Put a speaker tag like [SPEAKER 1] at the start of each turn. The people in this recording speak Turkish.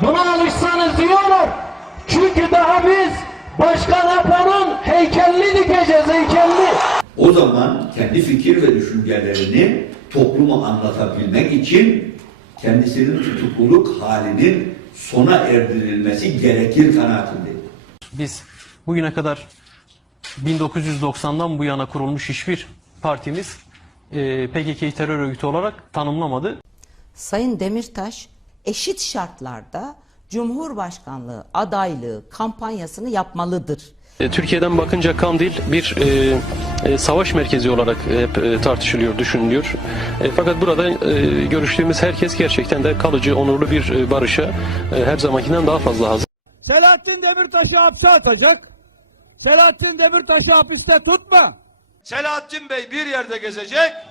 [SPEAKER 1] Buna alışsanız iyi olur. Çünkü daha biz Başkan Apo'nun heykelini dikeceğiz, heykelini.
[SPEAKER 2] O zaman kendi fikir ve düşüncelerini topluma anlatabilmek için kendisinin tutukluluk halinin sona erdirilmesi gerekir kanaatindeyim.
[SPEAKER 3] Biz bugüne kadar 1990'dan bu yana kurulmuş hiçbir partimiz PKK'yı terör örgütü olarak tanımlamadı.
[SPEAKER 4] Sayın Demirtaş eşit şartlarda Cumhurbaşkanlığı adaylığı kampanyasını yapmalıdır.
[SPEAKER 5] Türkiye'den bakınca Kandil bir savaş merkezi olarak hep tartışılıyor, düşünülüyor. Fakat burada görüştüğümüz herkes gerçekten de kalıcı, onurlu bir barışa her zamankinden daha fazla hazır.
[SPEAKER 6] Selahattin Demirtaş'ı hapse atacak. Selahattin Demirtaş'ı hapiste tutma.
[SPEAKER 7] Selahattin Bey bir yerde gezecek,